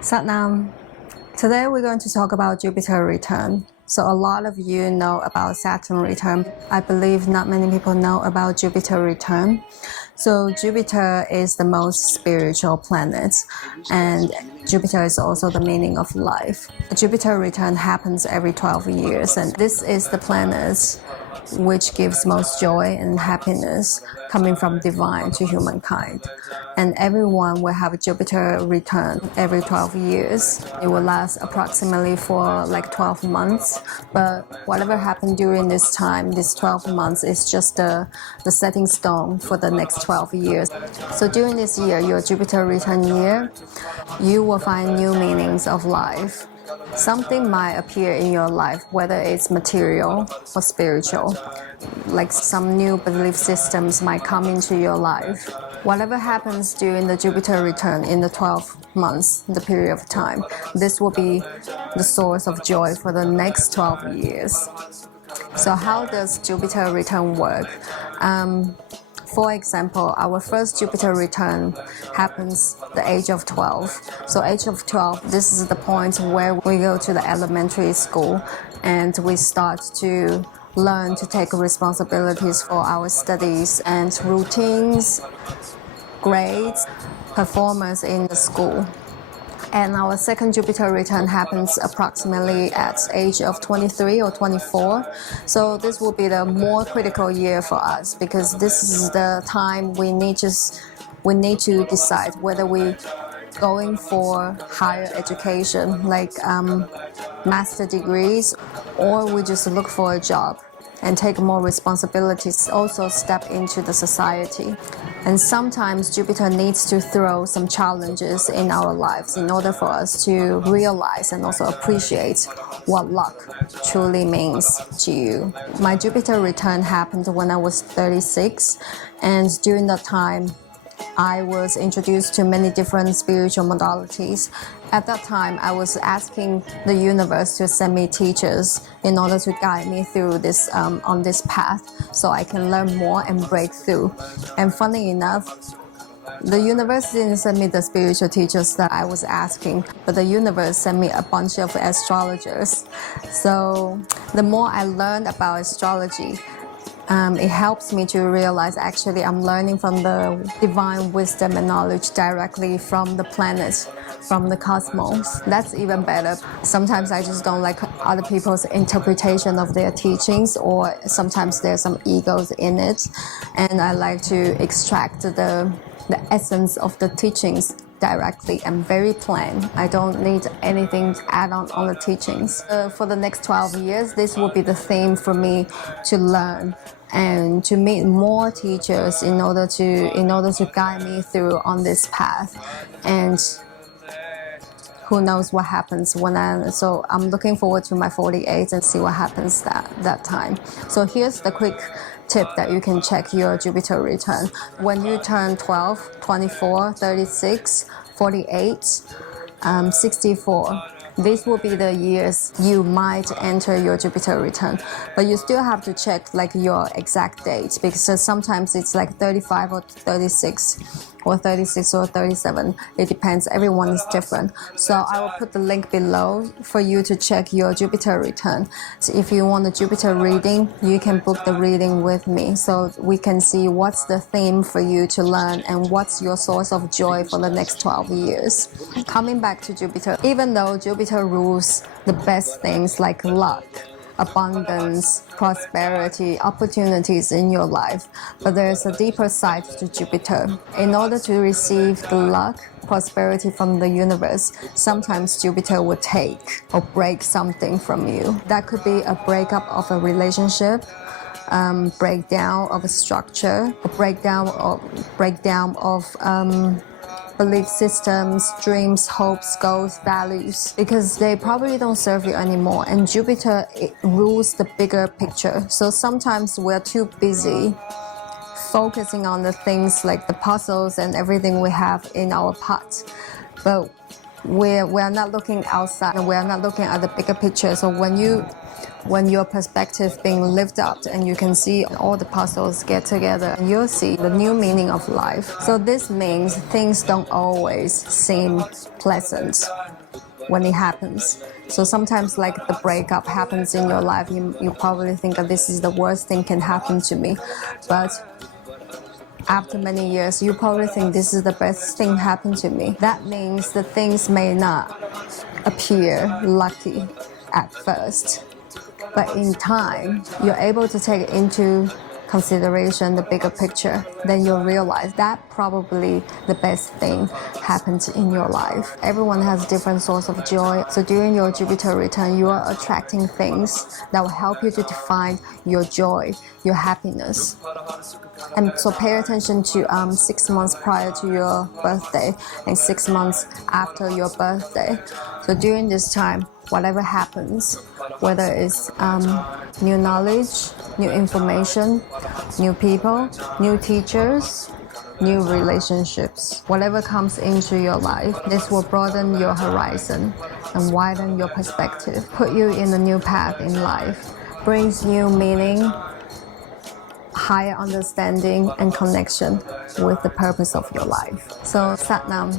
Satnam. Today we're going to talk about Jupiter return. So a lot of you know about Saturn return. I believe not many people know about Jupiter return. So Jupiter is the most spiritual planet, and Jupiter is also the meaning of life. Jupiter return happens every 12 years, and this is the planet which gives most joy and happiness coming from divine to humankind. And everyone will have a Jupiter return every 12 years. It will last approximately for like 12 months. But whatever happened during this time, this 12 months is just the setting stone for the next 12 years. So during this year, your Jupiter return year, you will find new meanings of life. Something might appear in your life, whether it's material or spiritual. Like some new belief systems might come into your life. Whatever happens during the Jupiter return in the 12 months, the period of time, this will be the source of joy for the next 12 years. So how does Jupiter return work? For example, our first Jupiter return happens the age of 12. So age of 12, this is the point where we go to the elementary school and we start to learn to take responsibilities for our studies and routines, grades, performance in the school. And our second Jupiter return happens approximately at age of 23 or 24. So this will be the more critical year for us because this is the time we need to decide whether we going for higher education like master degrees, or we just look for a job and take more responsibilities, also step into the society. And sometimes Jupiter needs to throw some challenges in our lives in order for us to realize and also appreciate what luck truly means to you. My Jupiter return happened when I was 36, and during that time, I was introduced to many different spiritual modalities. At that time, I was asking the universe to send me teachers in order to guide me through this on this path so I can learn more and break through. And funny enough, the universe didn't send me the spiritual teachers that I was asking, but the universe sent me a bunch of astrologers. So the more I learned about astrology, it helps me to realize actually I'm learning from the divine wisdom and knowledge directly from the planet, from the cosmos. That's even better. Sometimes I just don't like other people's interpretation of their teachings, or sometimes there's some egos in it, and I like to extract the essence of the teachings directly and very plain. I don't need anything to add on the teachings. For the next 12 years, this will be the theme for me to learn and to meet more teachers in order to guide me through on this path. And who knows what happens so I'm looking forward to my 48 and see what happens that time. So here's the quick tip that you can check your Jupiter return. When you turn 12, 24, 36, 48, 64, these will be the years you might enter your Jupiter return, but you still have to check like your exact date, because sometimes it's like 35 or 36 or 36 or 37. It depends. Everyone is different. So I will put the link below for you to check your Jupiter return. So if you want a Jupiter reading, you can book the reading with me so we can see what's the theme for you to learn and what's your source of joy for the next 12 years. Coming back to Jupiter, even though Jupiter rules the best things like luck, abundance, prosperity, opportunities in your life, but there's a deeper side to Jupiter. In order to receive the luck, prosperity from the universe, sometimes Jupiter will take or break something from you. That could be a breakup of a relationship, breakdown of a structure, a breakdown of belief systems, dreams, hopes, goals, values, because they probably don't serve you anymore. And Jupiter, it rules the bigger picture. So sometimes we're too busy focusing on the things like the puzzles and everything we have in our pot, but we're not looking outside and we're not looking at the bigger picture. So when you when your perspective being lived up and you can see all the puzzles get together, you'll see the new meaning of life. So this means things don't always seem pleasant when it happens. So sometimes like the breakup happens in your life, you probably think that this is the worst thing can happen to me. But after many years, you probably think this is the best thing happened to me. That means that things may not appear lucky at first, but in time, you're able to take into consideration the bigger picture, then you'll realize that probably the best thing happened in your life. Everyone has different source of joy. So during your Jupiter return, you are attracting things that will help you to define your joy, your happiness. And so pay attention to 6 months prior to your birthday and 6 months after your birthday. So during this time, whatever happens, whether it's new knowledge, new information, new people, new teachers, new relationships, whatever comes into your life, this will broaden your horizon and widen your perspective, put you in a new path in life, brings new meaning, higher understanding and connection with the purpose of your life. So Sat Nam.